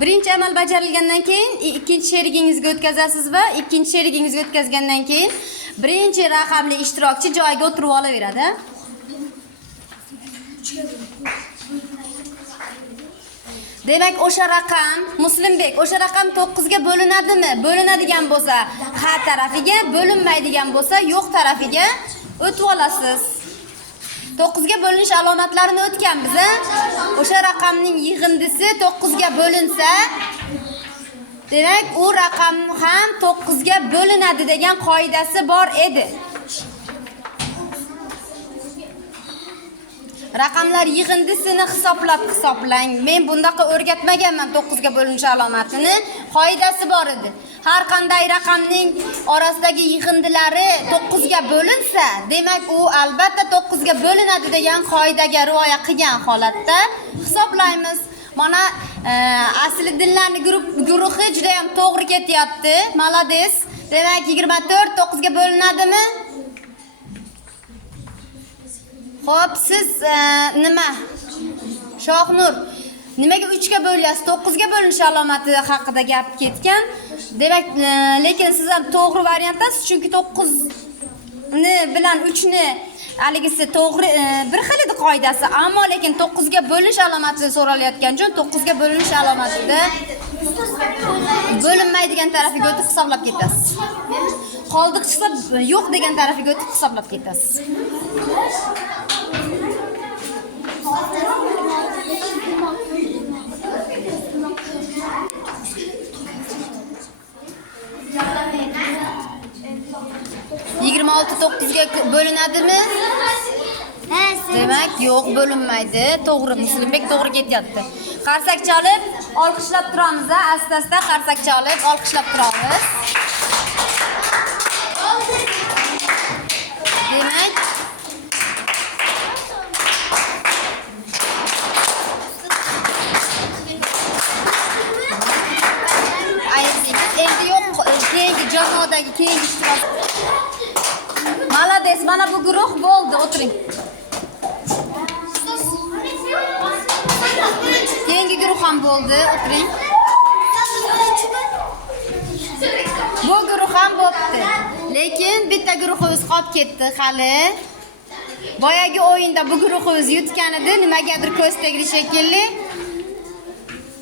Birinchi amal bajarilgandan keyin ikkinchi sherigingizga o'tkazasiz va ikkinchi sherigingizga o'tkazgandan keyin birinchi raqamli ishtirokchi joyiga o'tirib olaveradi. Demak, o'sha raqam Muslimbek, o'sha raqam 9 ga bo'linadimi? Bo'linadigan bo'lsa, ha tarafiga, bo'linmaydigan bo'lsa, yo'q tarafiga o'tib olasiz. 9 ga bo'linish alomatlarini o'tganmiz, a? O'sha raqamning yig'indisi 9 ga bo'linsa, demak, u raqam ham 9 ga bo'linadi degan qoidasi bor edi. Raqamlar yig'indisini hisoblang. Men bundaqa o'rgatmaganman 9 ga bo'linish alomatini. Qoidasi bor edi. Har qanday raqamning orasidagi yig'indilari 9 ga bo'linsa, demak u albatta 9 ga bo'linadi degan qoidaga rioya qilgan holatda hisoblaymiz. Mana Asliddinlarning guruhi juda ham to'g'ri ketyapti. Malades. Demak 24 9 ga bo'linadimi? Xo'p, siz nima? Shohnur, nimaga 3 ga bo'lyapsiz? 9 ga bo'linish alomati haqida gap ketgan. Demak, lekin siz ham to'g'ri variantdasiz, chunki 9 ni bilan 3 ni haligisi to'g'ri bir xil edi qoidasi, ammo lekin 9 ga bo'linish alomati so'ralayotgan uchun 9 ga bo'linish alomatida bo'linmaydigan tarafiga o'tib hisoblab ketasiz. Qoldiq chiqsa yo'q degan tarafiga o'tib hisoblab ketasiz. Yigirma olti 9 ga bo'linadimi? Demak, yo'q, bo'linmaydi. To'g'ri, Muslimbek to'g'ri ketyapti. Qarsak chalib, olqishlab turamiz, asta-asta qarsak chalib, olqishlab turamiz. Demak, endi yo'q, keyingi jamoadagi keyingi ishtirok. Malades, mana bu guruh bo'ldi, o'tiring. Keyingi guruh ham bo'ldi, o'tiring. Bu guruh ham bo'ldi. Lekin bitta guruhimiz qolib ketdi hali. Boyagi o'yinda bu guruhimiz yutgan edi, nimagadir ko'z tegdi shekilli.